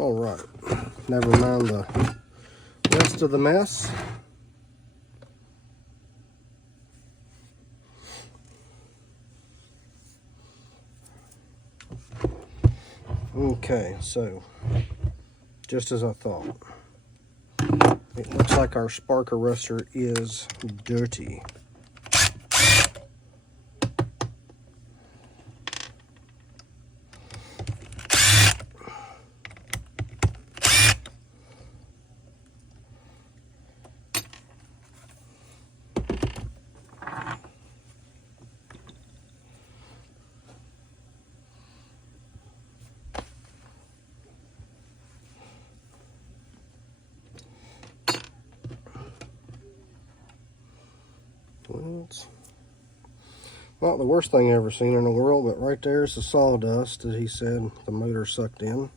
All right, never mind the rest of the mess. Okay, so just as I thought, it looks like our spark arrestor is dirty. Well, it's not the worst thing I ever seen in the world, but right there's the sawdust that he said the motor sucked in.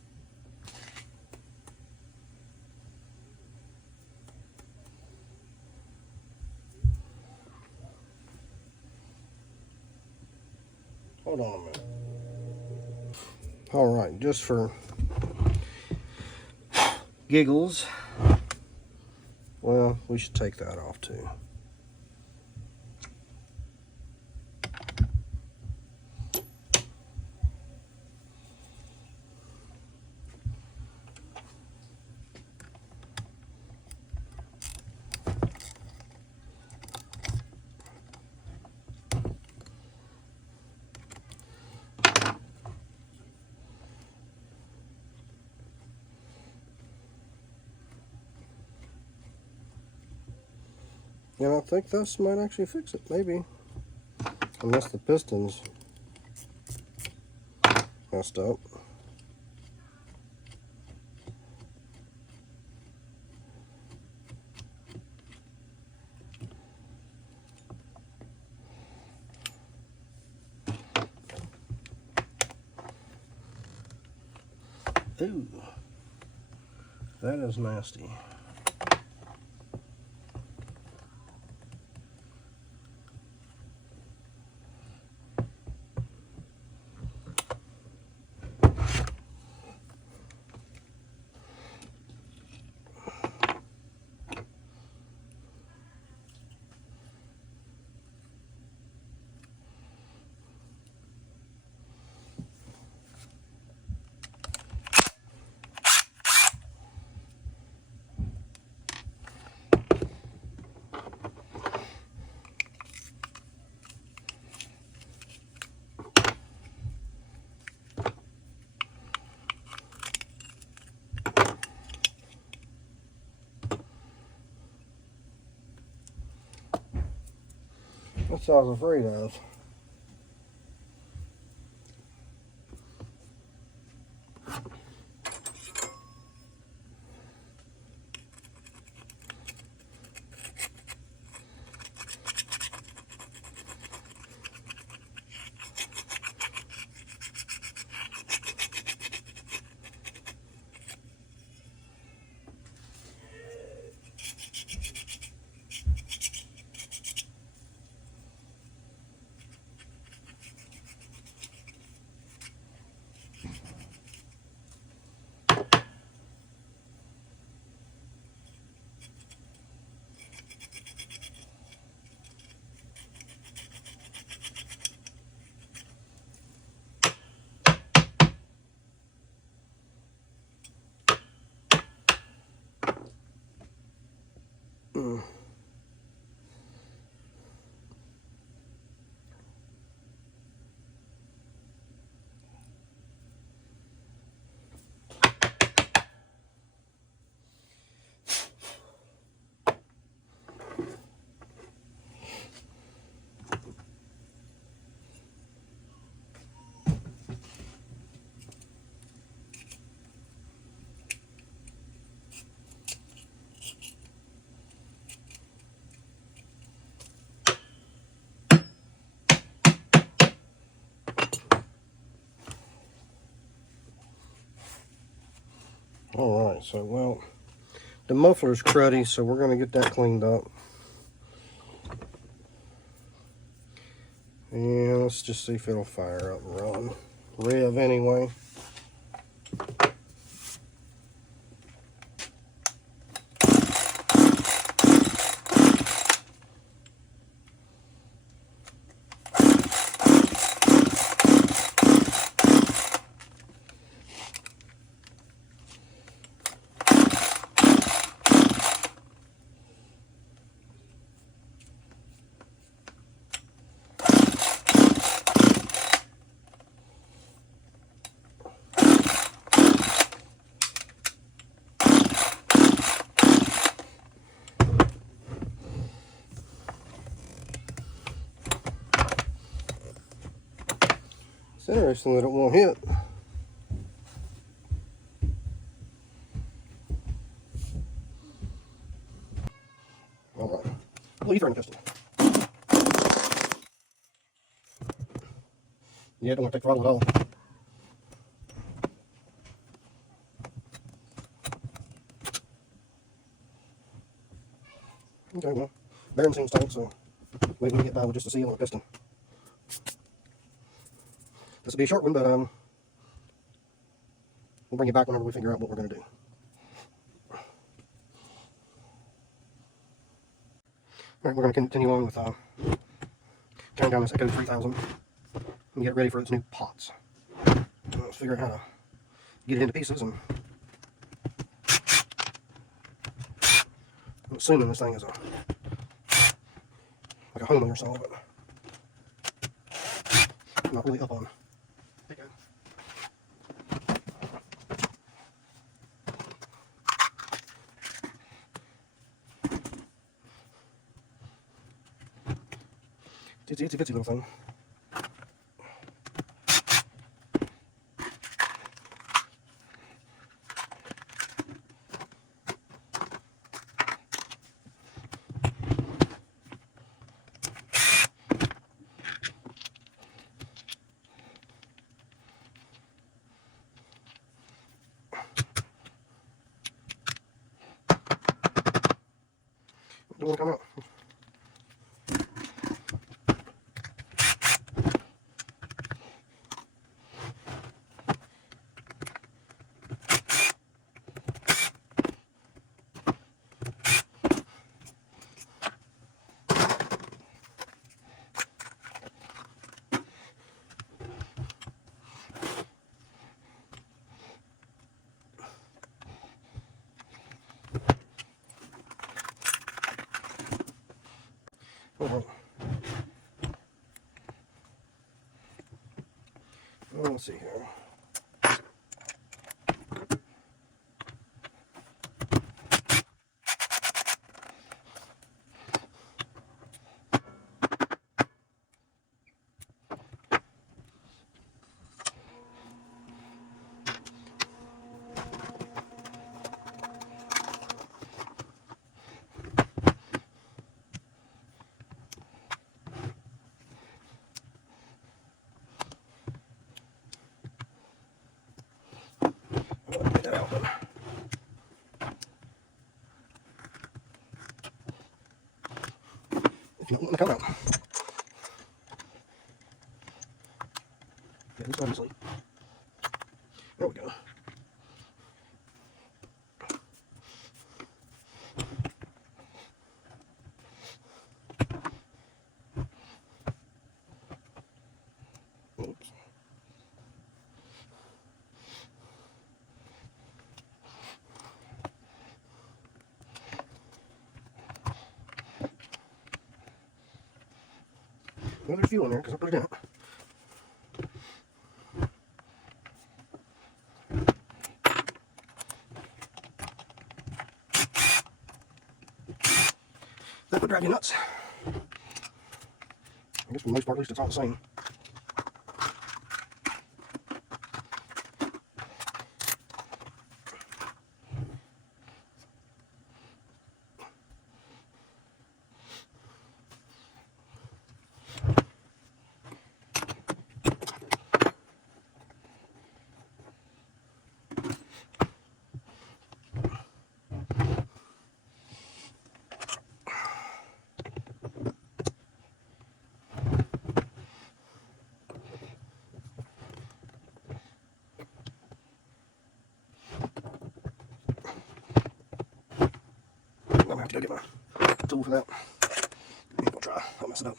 Hold on a minute. All right, just for giggles, well, we should take that off too. And I think this might actually fix it, maybe. Unless the piston's messed up. Ooh, that is nasty. That's what I was afraid of. All right, so well, the muffler's cruddy, so we're gonna get that cleaned up. And let's just see if it'll fire up and run. Rev anyway. Interesting that it won't hit. Alright. Leave her in the piston. Yeah, don't want to take throttle at all. Okay, well, bearing seems tight, so we can get by with just a seal and a piston. This will be a short one, but we'll bring it back whenever we figure out what we're going to do. Alright, we're going to continue on with tearing down this Echo 3000 and get it ready for its new pots. Let's figure out how to get it into pieces, and I'm assuming this thing is like a homeowner saw, but I'm not really up on. It's a itsy-bitsy little thing. Don't want to come out. Alright. Let's see here. Get that out then. If you don't want to come out. Yeah, this obviously. There we go. Oops. Well, there's fuel in there because I put it in. That would drive you nuts. I guess for the most part, at least it's all the same. I'm gonna have to go get my tool for that. I'm gonna try. I'll mess it up.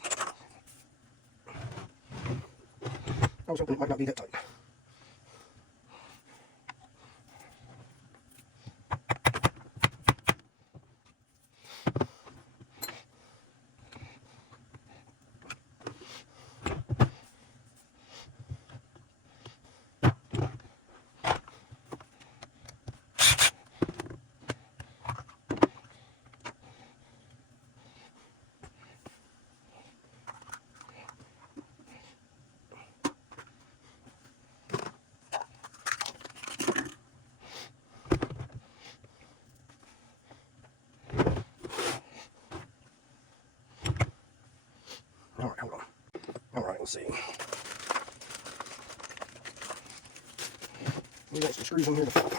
I was hoping it might not be that tight. Let's see. We got some screws in here to fit.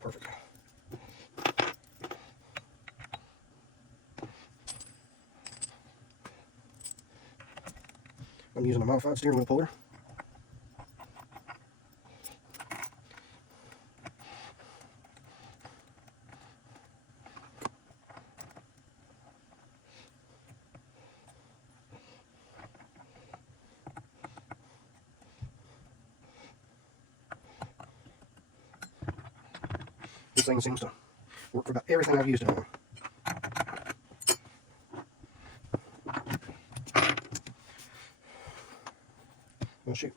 Perfect. I'm using a modified steering wheel puller. This thing seems to work for about everything I've used it on. Well, shoot.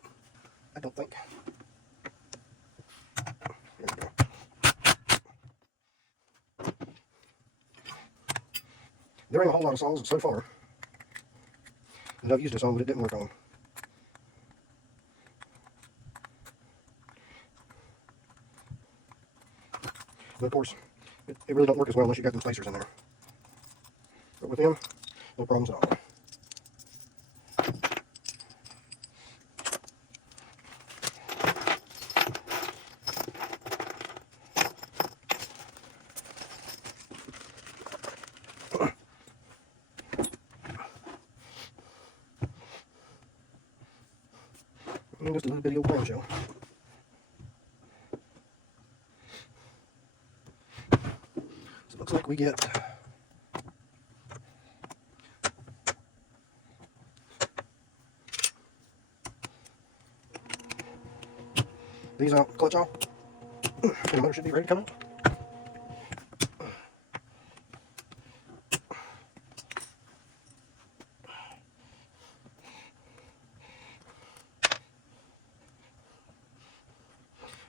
I don't think. Here we go. There ain't a whole lot of saws so far that I've used this on, but it didn't work on. But of course, it really don't work as well unless you got them spacers in there. But with them, no problems at all. And just a little bitty old clamshell. So it looks like we get these out, clutch off, and the motor should be ready to come out.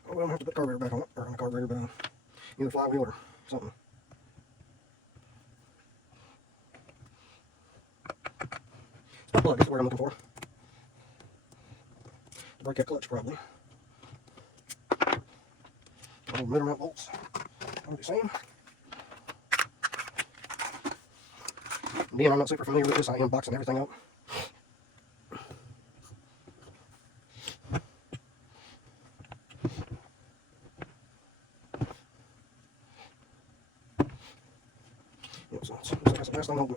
Oh, we'll have to put the carburetor back on it, or on the carburetor, but either flywheel or something. Spark plug is the word I'm looking for. To break that clutch, probably. Old motor mount bolts. I'll be saying. Being I'm not super familiar with this, I am boxing everything up. So that's the last thing I'll do.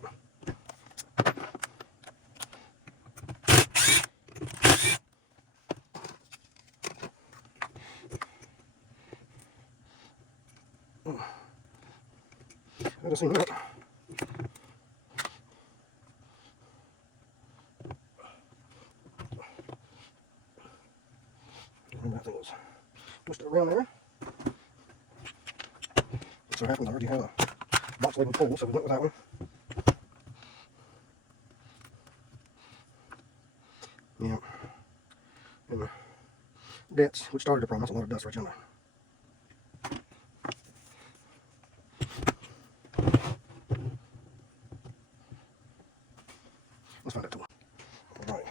I just seen that. And that thing was twisted around there. So it happens I already have a box label pull, so we went with that one. Yeah. And the dents, which started the problem, that's a lot of dust right in there. Let's find that tool. Alright.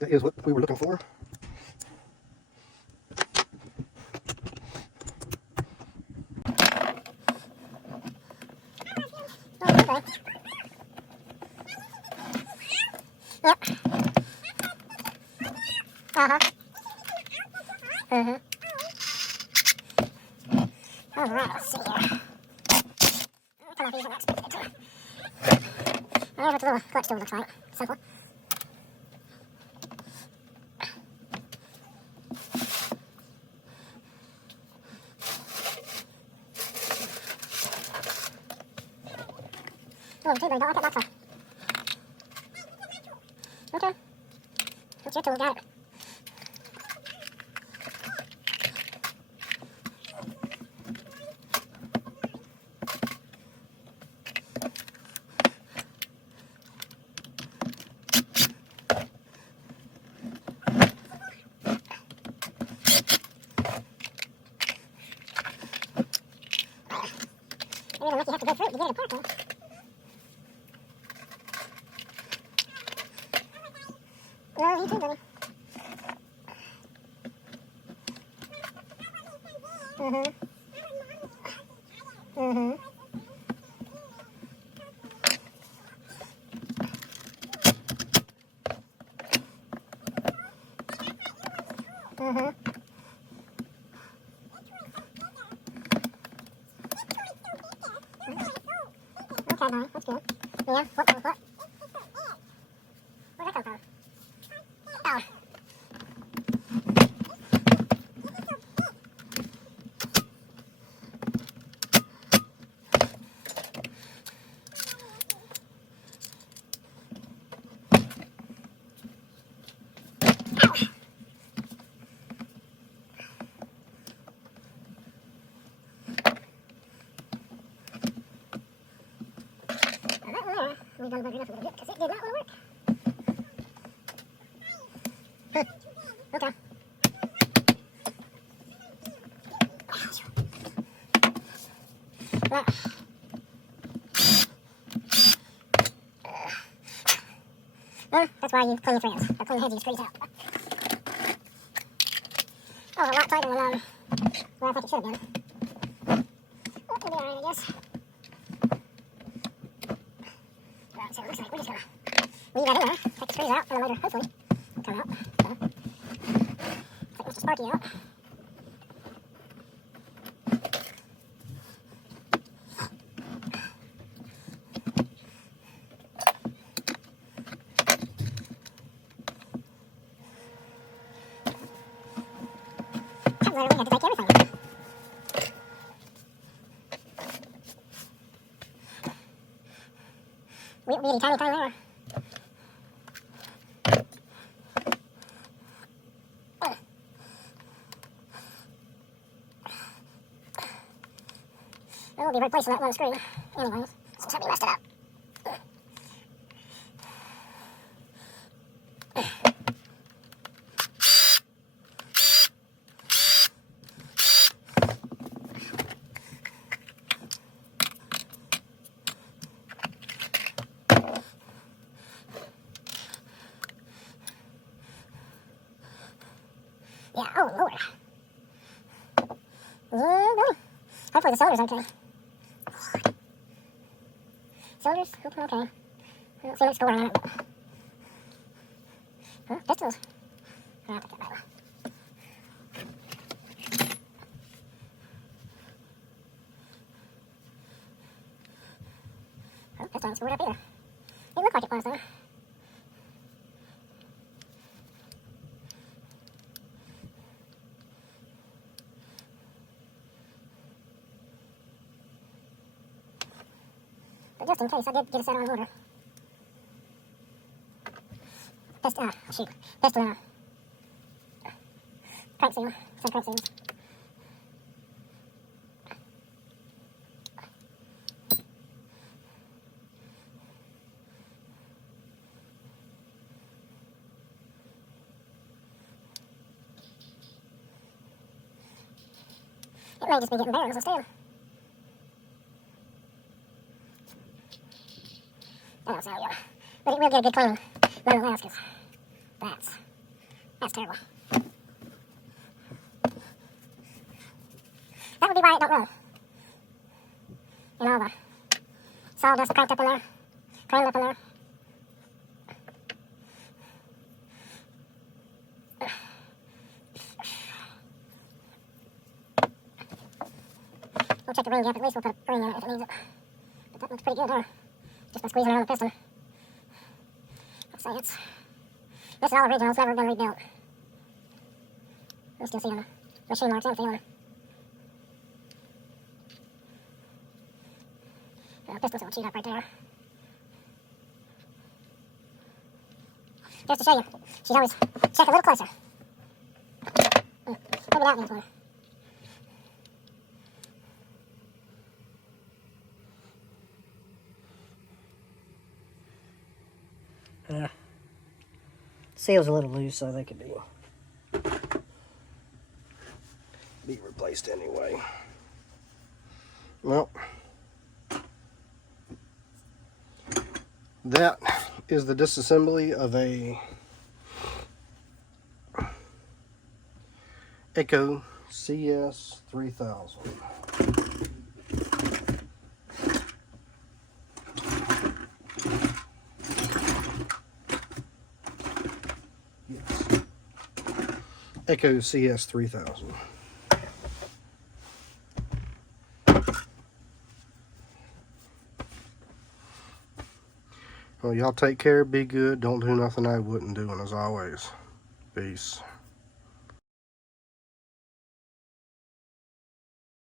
That is what we were looking for. Yep. Uh-huh. Mm-hmm. Alright, let's see here. Come up easy, not expected it to. There's what the little clutch tool looks like. Simple. Oh, the table, don't look at that tool. Okay. That's your tool, got it. It doesn't make you have to go through it to get it apart, though. No, you too, buddy. Mm-hmm. Mm-hmm. Mm-hmm. Okay, Don, that's good. Yeah, what? Where'd that come from? Oh. We done better enough with it because it did not want to work. Huh. Okay. Well, that's why you clean your friends. Or clean the heads you squeeze out. Oh, a lot tighter than where I think it should have been. Well, it'll be alright, I guess. Alright, so it looks like we're just gonna leave that in there, take the screws out, and the motor hopefully will come out. So, take Mr. Sparky out. Turns out we had to take everything. We don't need any tiny there. We'll be replacing that one screw anyways, since we messed it up. Yeah, oh Lord. Hopefully the cylinder's okay. Cylinders? Okay. I don't see much going on it. Huh? Pistols? I'll take that right away. Oh, piston screwed up here. It looked like it was though. But just in case, I did get a set on order. Piston, piston, crank seal, some crank seals. It may just be getting barrels of steel. I don't know, yeah. But it will get a good cleaning nonetheless, because that's terrible. That would be why it don't run. And all the sawdust cranked up in there, crammed up in there. We'll check the ring gap, at least we'll put a ring in it if it needs it. But that looks pretty good, huh? Just by squeezing around the piston. I'll say this is all original, it's never been rebuilt. You still see the machine marks empty on it. The pistons will cheat up right there. Just to show you, she'd always check a little closer. Maybe that needs one. Seal's a little loose, so they could Be replaced anyway. Well, that is the disassembly of a Echo CS 3000. Echo CS 3000. Well, y'all take care, be good, don't do nothing I wouldn't do, and as always, peace.